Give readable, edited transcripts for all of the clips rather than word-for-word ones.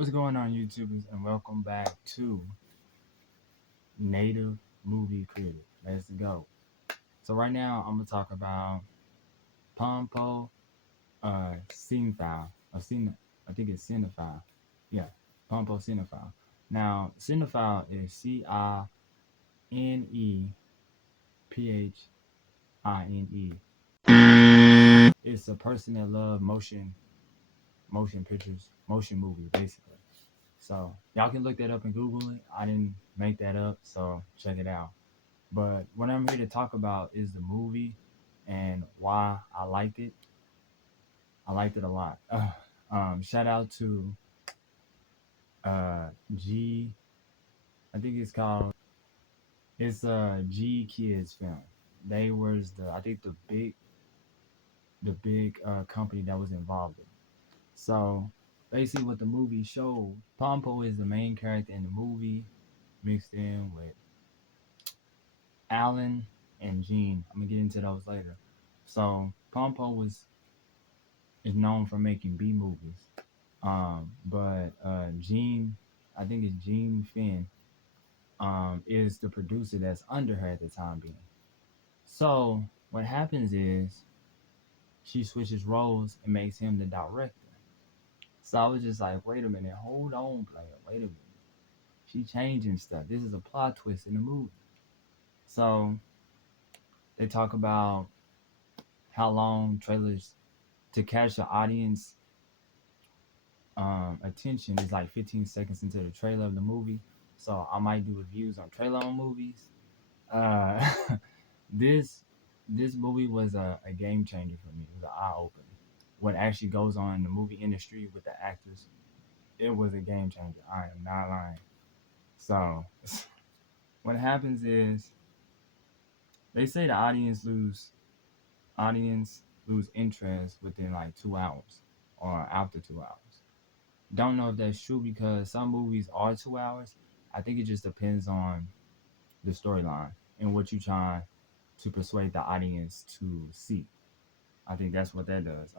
What's going on, YouTubers, and welcome back to Native Movie Critic. Let's go. So right now, I'm gonna talk about POMPO cinephile. I think it's cinephile. Yeah, POMPO cinephile. Now, cinephile is CINEPHINE. It's a person that loves motion pictures, motion movies, basically. So y'all can look that up and Google it. I didn't make that up, so check it out. But what I'm here to talk about is the movie and why I liked it. I liked it a lot. Shout out to G. I think it's a G Kids film. They was the big company that was involved in it. So basically, what the movie showed, Pompo is the main character in the movie, mixed in with Alan and Gene. I'm gonna get into those later. So Pompo is known for making B movies. But Gene, I think it's Gene Finn, is the producer that's under her at the time being. So what happens is she switches roles and makes him the director. So I was just like, wait a minute, hold on, player, wait a minute. She changing stuff. This is a plot twist in the movie. So they talk about how long trailers to catch the audience attention is like 15 seconds into the trailer of the movie. So I might do reviews on trailer on movies. Uh, this this movie was a game changer for me. It was an eye opener. What actually goes on in the movie industry with the actors, it was a game changer. I am not lying. So what happens is they say the audience lose interest within like 2 hours or after 2 hours. Don't know if that's true because some movies are 2 hours. I think it just depends on the storyline and what you're trying to persuade the audience to see. I think that's what that does.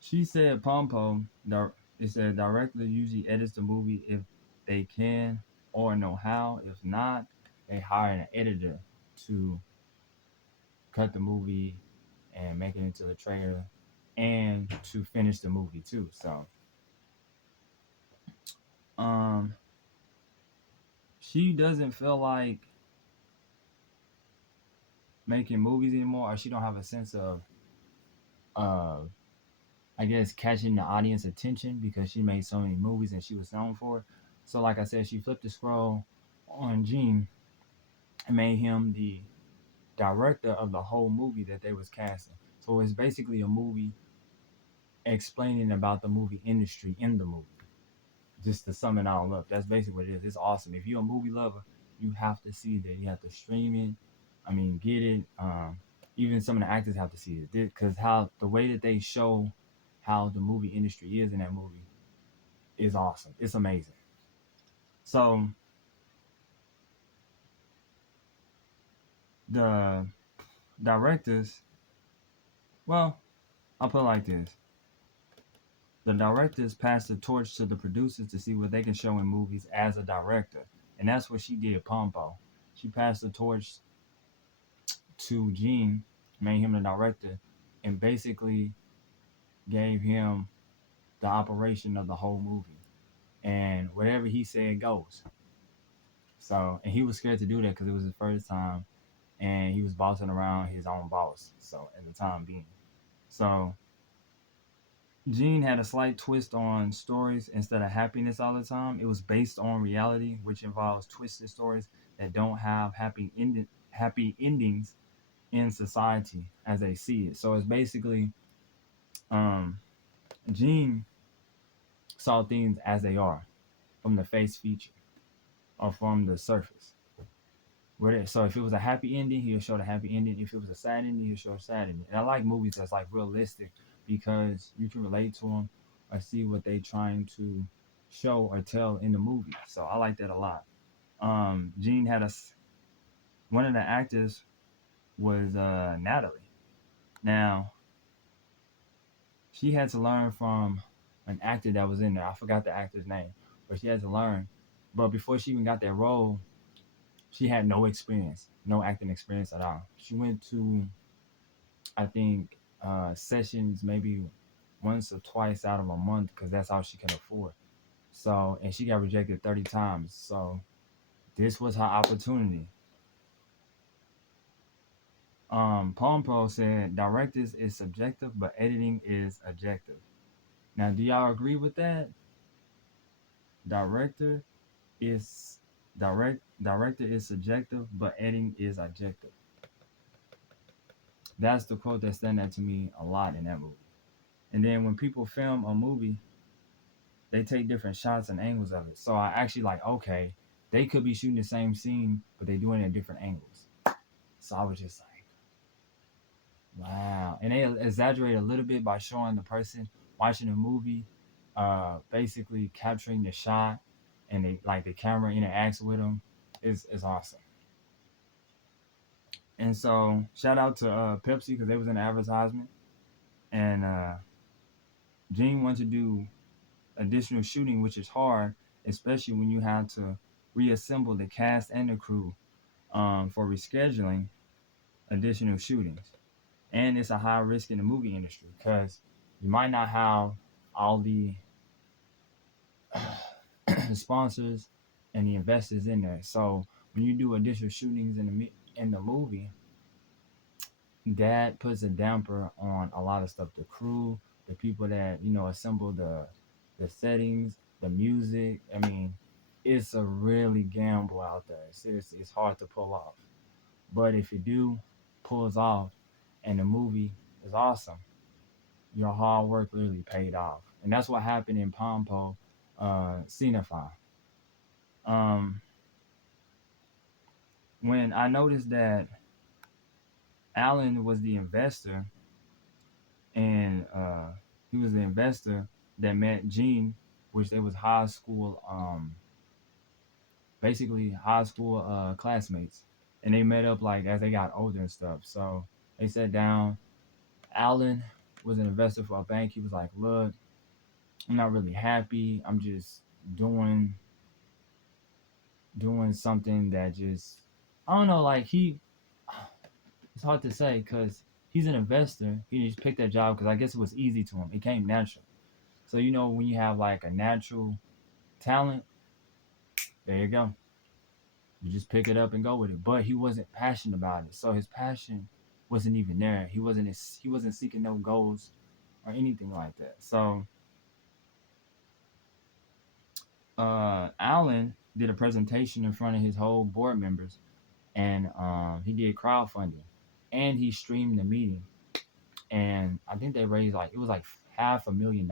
She said Pompo, it said director usually edits the movie if they can or know how. If not, they hire an editor to cut the movie and make it into the trailer and to finish the movie too. So um she doesn't feel like making movies anymore, or she don't have a sense of uh I guess catching the audience attention because she made so many movies and she was known for it. So like I said, she flipped the scroll on Gene and made him the director of the whole movie that they was casting. So it's basically a movie explaining about the movie industry in the movie. Just to sum it all up, that's basically what it is. It's awesome. If you're a movie lover, you have to see that. You have to stream it. I mean, get it. Even some of the actors have to see it because how the way that they show how the movie industry is in that movie is awesome. It's amazing. So the directors, well, I'll put it like this: the directors pass the torch to the producers to see what they can show in movies as a director, and that's what she did. Pompo, she passed the torch to Gene, made him the director, and basically gave him the operation of the whole movie. And whatever he said goes. So, and he was scared to do that because it was his first time, and he was bossing around his own boss. So, at the time being, so Gene had a slight twist on stories instead of happiness all the time. It was based on reality, which involves twisted stories that don't have happy endings in society as they see it. So it's basically um, Gene saw things as they are from the face feature or from the surface. So if it was a happy ending, he'll show the happy ending. If it was a sad ending, he'll show a sad ending. And I like movies that's like realistic because you can relate to them or see what they trying to show or tell in the movie. So I like that a lot. Gene had one of the actors was Natalie. Now she had to learn from an actor that was in there. I forgot the actor's name, but she had to learn. But before she even got that role, she had no experience, no acting experience at all. She went to, I think, sessions maybe once or twice out of a month because that's all she can afford. So, and she got rejected 30 times. So, this was her opportunity. POMPO said, directors is subjective, but editing is objective. Now, do y'all agree with that? Director is director is subjective, but editing is objective. That's the quote that stand out to me a lot in that movie. And then when people film a movie, they take different shots and angles of it. So I actually like, okay, they could be shooting the same scene, but they doing it at different angles. So I was just like, wow. And they exaggerate a little bit by showing the person watching the movie, basically capturing the shot, and they like the camera interacts with them. Is awesome. And so shout out to Pepsi because they was in the advertisement, and Gene wanted to do additional shooting, which is hard, especially when you have to reassemble the cast and the crew for rescheduling additional shootings. And it's a high risk in the movie industry because you might not have all the sponsors and the investors in there. So when you do additional shootings in the movie, that puts a damper on a lot of stuff. The crew, the people that assemble the settings, the music. I mean, it's a really gamble out there. Seriously, it's hard to pull off. But if you do pulls off, and the movie is awesome, your hard work really paid off, and that's what happened in POMPO Cinephile. Um, when I noticed that Alan was the investor, and he was the investor that met Gene, which they was high school, basically high school classmates, and they met up like as they got older and stuff. So they sat down. Alan was an investor for a bank. He was like, "Look, I'm not really happy. I'm just doing something that just I don't know. Like it's hard to say because he's an investor. He just picked that job because I guess it was easy to him. It came natural. So when you have like a natural talent, there you go. You just pick it up and go with it. But he wasn't passionate about it. So his passion wasn't even there. He wasn't seeking no goals or anything like that. So Alan did a presentation in front of his whole board members, and he did crowdfunding, and he streamed the meeting, and I think they raised like it was like $500,000.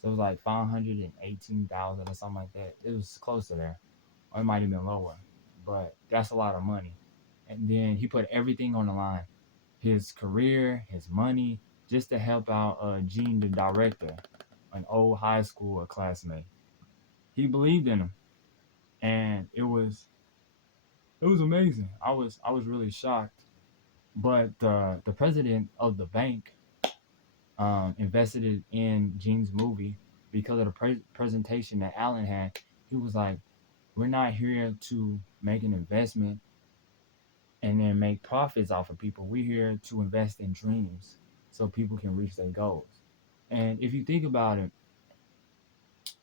So it was like 518,000 or something like that. It was close to there, or it might have been lower, but that's a lot of money. And then he put everything on the line, his career, his money, just to help out Gene, the director, an old high school classmate. He believed in him, and it was amazing. I was really shocked. But the president of the bank invested in Gene's movie because of the presentation that Alan had. He was like, "We're not here to make an investment and then make profits off of people. We're here to invest in dreams so people can reach their goals." And if you think about it,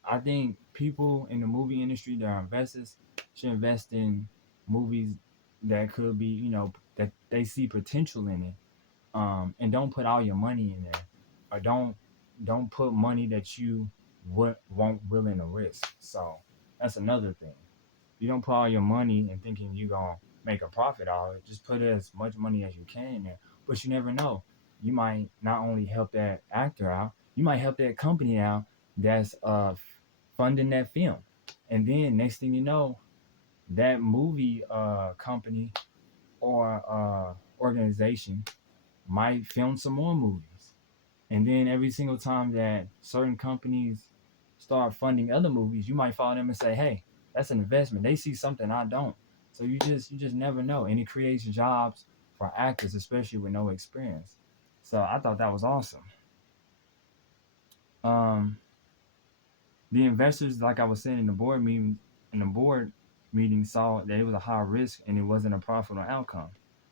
I think people in the movie industry that are investors should invest in movies that could be, that they see potential in it. And don't put all your money in there, or don't put money that you won't willing to risk. So that's another thing. You don't put all your money and thinking you gonna make a profit out of it. Just put as much money as you can in there. But you never know. You might not only help that actor out, you might help that company out that's funding that film. And then next thing you know, that movie company or organization might film some more movies. And then every single time that certain companies start funding other movies, you might follow them and say, "Hey, that's an investment." They see something I don't. So you just never know. And it creates jobs for actors, especially with no experience. So I thought that was awesome. The investors, like I was saying in the board meeting, saw that it was a high risk and it wasn't a profitable outcome.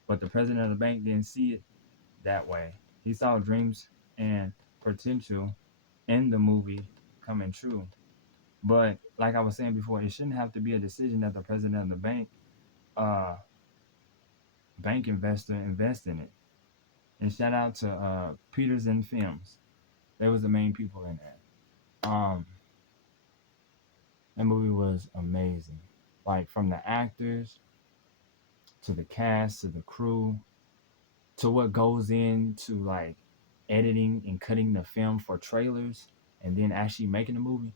But the president of the bank didn't see it that way. He saw dreams and potential in the movie coming true. But like I was saying before, it shouldn't have to be a decision that the president of the uh, bank investor invest in it. And shout out to Peters and Films. They was the main people in that. That movie was amazing. Like from the actors to the cast to the crew to what goes into like editing and cutting the film for trailers and then actually making the movie.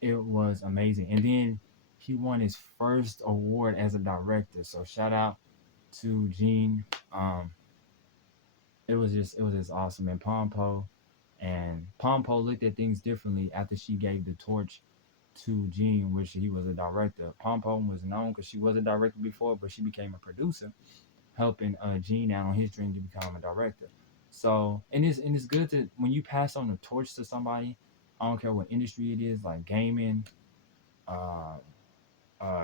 It was amazing. And then he won his first award as a director. So shout out to Gene. Um, it was just awesome. And Pompo looked at things differently after she gave the torch to Gene, which he was a director. Pompo was known because she was a director before, but she became a producer, helping Gene out on his dream to become a director. So and it's good to when you pass on the torch to somebody. I don't care what industry it is, like gaming, uh,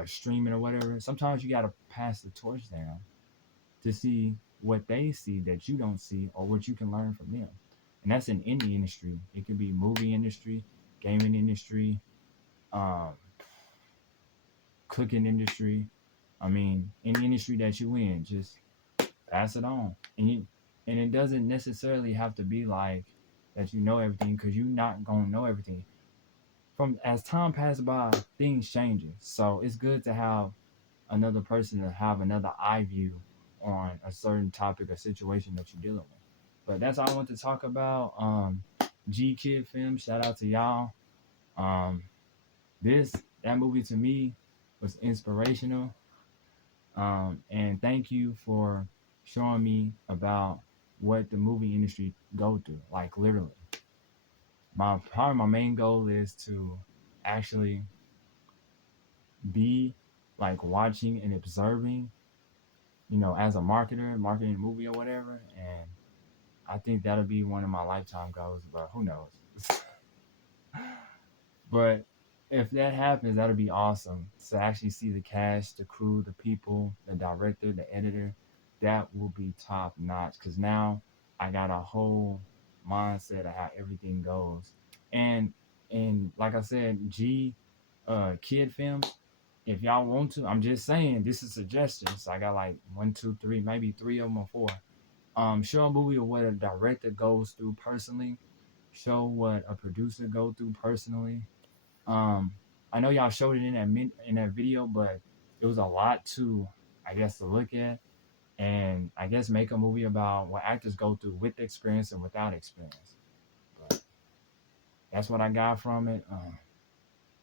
streaming or whatever. Sometimes you gotta pass the torch down to see what they see that you don't see, or what you can learn from them. And that's in any industry. It could be movie industry, gaming industry, um, cooking industry. I mean, any industry that you in, just pass it on. And it doesn't necessarily have to be like that you know everything, because you're not gonna know everything. From as time passes by, things changes. So it's good to have another person to have another eye view on a certain topic or situation that you're dealing with. But that's all I want to talk about. G Kid Film, shout out to y'all. Um, that movie to me was inspirational. And thank you for showing me about what the movie industry go through. Like literally, my main goal is to actually be like watching and observing, as a marketer, marketing a movie or whatever. And I think that'll be one of my lifetime goals, but who knows? But if that happens, that'll be awesome to actually see the cast, the crew, the people, the director, the editor. That will be top notch because now I got a whole mindset of how everything goes. And and like I said, Kid Films, if y'all want to, I'm just saying this is suggestions. I got like one, two, three, maybe three of them or four. Show a movie of what a director goes through personally. Show what a producer go through personally. um, I know y'all showed it in that video, but it was a lot to, I guess, to look at, and I guess make a movie about what actors go through with experience and without experience. But that's what I got from it.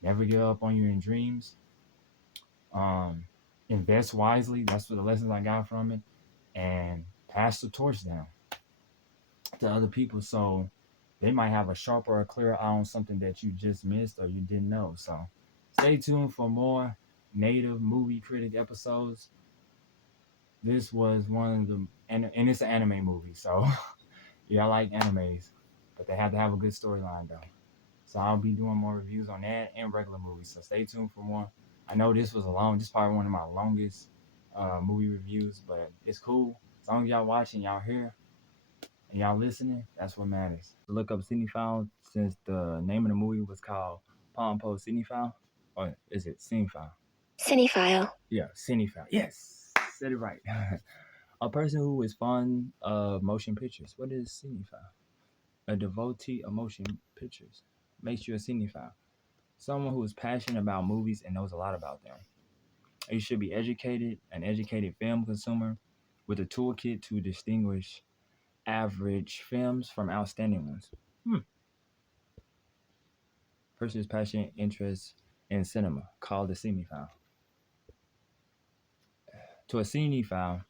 Never give up on your dreams. Um, Invest wisely. That's what the lessons I got from it, and pass the torch down to other people, so they might have a sharper or clearer eye on something that you just missed or you didn't know. So stay tuned for more native movie critic episodes. This was one of the and it's an anime movie, so yeah, I like animes, but they have to have a good storyline though. So I'll be doing more reviews on that and regular movies. So stay tuned for more. I know this was this is probably one of my longest movie reviews, but it's cool. As long as y'all watching, y'all here, and y'all listening, that's what matters. Look up Cinephile since the name of the movie was called POMPO Cinephile. Or is it Cinephile? Cinephile. Yeah, Cinephile. Yes, said it right. A person who is fond of motion pictures. What is Cinephile? A devotee of motion pictures. Makes you a cinephile. Someone who is passionate about movies and knows a lot about them. You should be an educated film consumer with a toolkit to distinguish average films from outstanding ones. Person's passion, interest in cinema, called a cinephile. To a cinephile,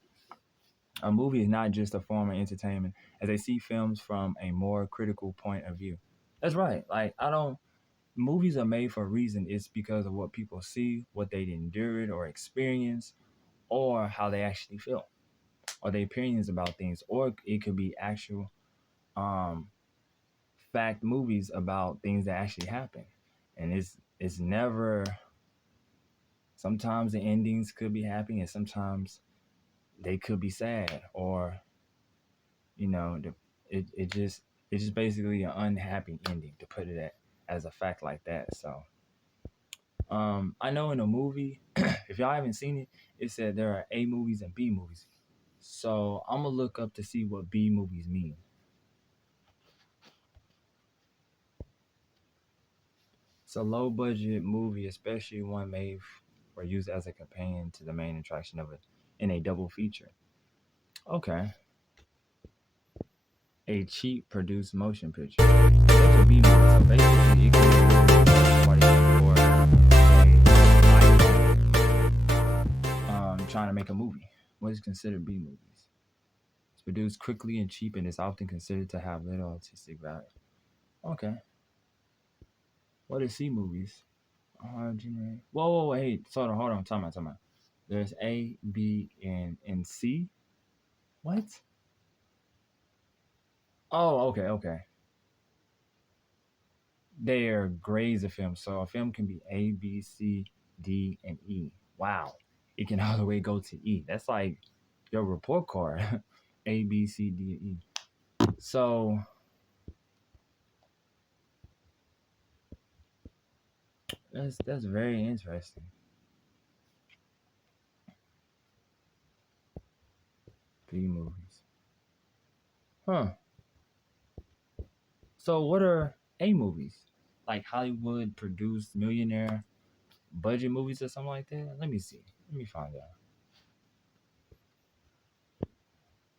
a movie is not just a form of entertainment, as they see films from a more critical point of view. That's right. Like movies are made for a reason. It's because of what people see, what they endured or experienced, or how they actually feel, or their opinions about things, or it could be actual um, fact movies about things that actually happen. and it's never. Sometimes the endings could be happy, and sometimes they could be sad, or you know, it's just basically an unhappy ending to put it at as a fact like that. So I know in a movie, if y'all haven't seen it, it said there are A movies and B movies. So I'm gonna look up to see what B movies mean. It's a low budget movie, especially one made or used as a companion to the main attraction of it in a double feature. Okay. A cheap produced motion picture. Those are B movies. So basically, it can be somebody for trying to make a movie. What is considered B movies? It's produced quickly and cheap, and is often considered to have little artistic value. Okay. What is C movies? Whoa, hey, hold on, time out. There's A, B, and C. What? Oh, okay. They are grades of film. So a film can be A, B, C, D, and E. Wow. It can all the way go to E. That's like your report card. A, B, C, D, and E. So that's very interesting. B movies. Huh. So what are A movies? Like Hollywood produced millionaire budget movies or something like that? Let me see. Let me find out.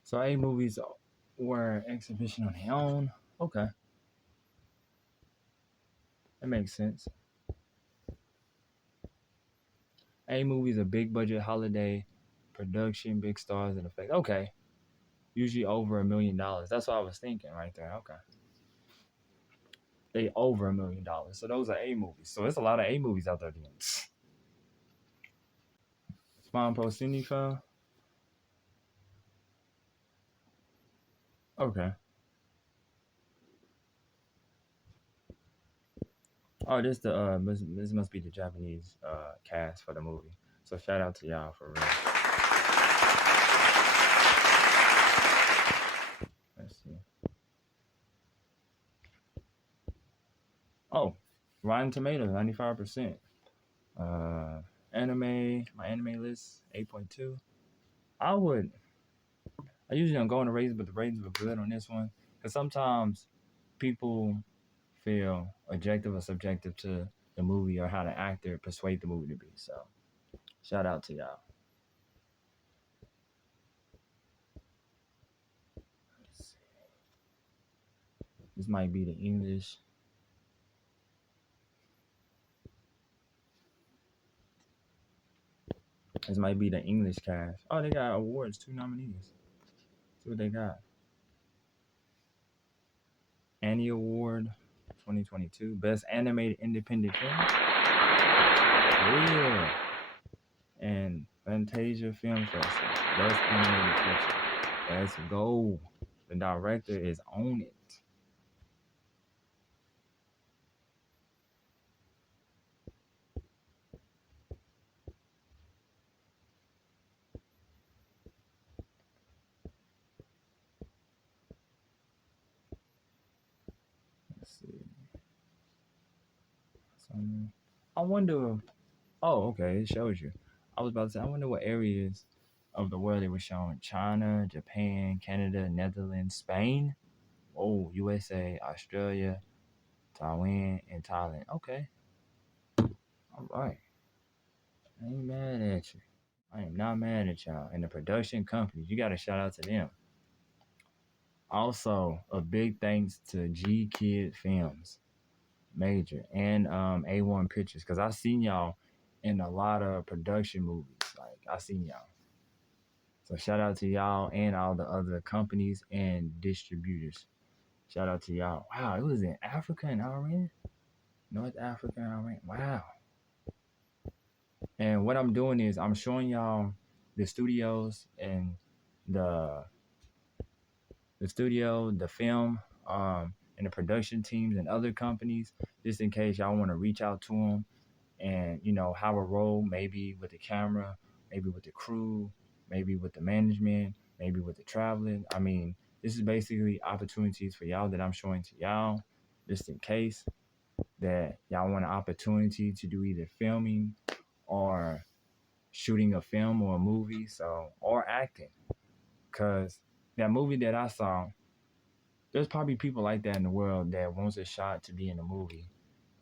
So A movies were exhibition on their own. Okay, that makes sense. A movies a big budget holiday production, big stars and effects. Okay, usually over $1 million. That's what I was thinking right there. Okay, they over $1 million. So those are A movies. So there's a lot of A movies out there. Then. POMPO CINEPHILE. Okay. Oh, this must be the Japanese cast for the movie. So shout out to y'all for real. Let's see. Oh, Rotten Tomatoes 95%. Uh, my anime list 8.2. I would. I usually don't go on the ratings, but the ratings were good on this one because sometimes people feel objective or subjective to the movie or how the actor persuade the movie to be. So shout out to y'all. This might be the English. This might be the English cast. Oh, they got awards, 2 nominees. See what they got. Annie Award 2022. Best Animated Independent Film. Yeah. And Fantasia Film Festival. Best Animated Feature. Let's go. The director is on it. Let's see. I wonder. Oh, okay. It shows you. I was about to say, I wonder what areas of the world they were showing. China, Japan, Canada, Netherlands, Spain. Oh, USA, Australia, Taiwan, and Thailand. Okay. All right. I ain't mad at you. I am not mad at y'all. And the production companies, you got to shout out to them. Also, a big thanks to G Kid Films, Major, and A1 Pictures, because I seen y'all in a lot of production movies. Like, I seen y'all. So, shout out to y'all and all the other companies and distributors. Shout out to y'all. Wow, it was in Africa and Iran? North Africa and Iran. Wow. And what I'm doing is I'm showing y'all the studios and the the studio, the film, and the production teams and other companies, just in case y'all want to reach out to them and have a role, maybe with the camera, maybe with the crew, maybe with the management, maybe with the traveling. I mean, this is basically opportunities for y'all that I'm showing to y'all, just in case that y'all want an opportunity to do either filming or shooting a film or a movie, or acting. Cause that movie that I saw, there's probably people like that in the world that wants a shot to be in a movie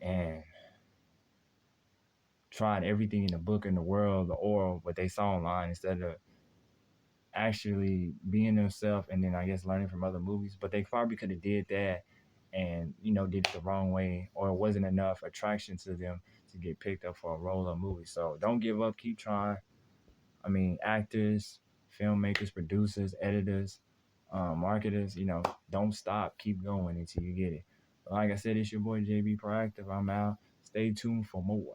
and tried everything in the book in the world or what they saw online instead of actually being themselves and then I guess learning from other movies. But they probably could have did that and did it the wrong way, or it wasn't enough attraction to them to get picked up for a role or movie. So don't give up, keep trying. I mean, actors, filmmakers, producers, editors, marketers, don't stop, keep going until you get it. But like I said, it's your boy JB Proactive. I'm out. Stay tuned for more.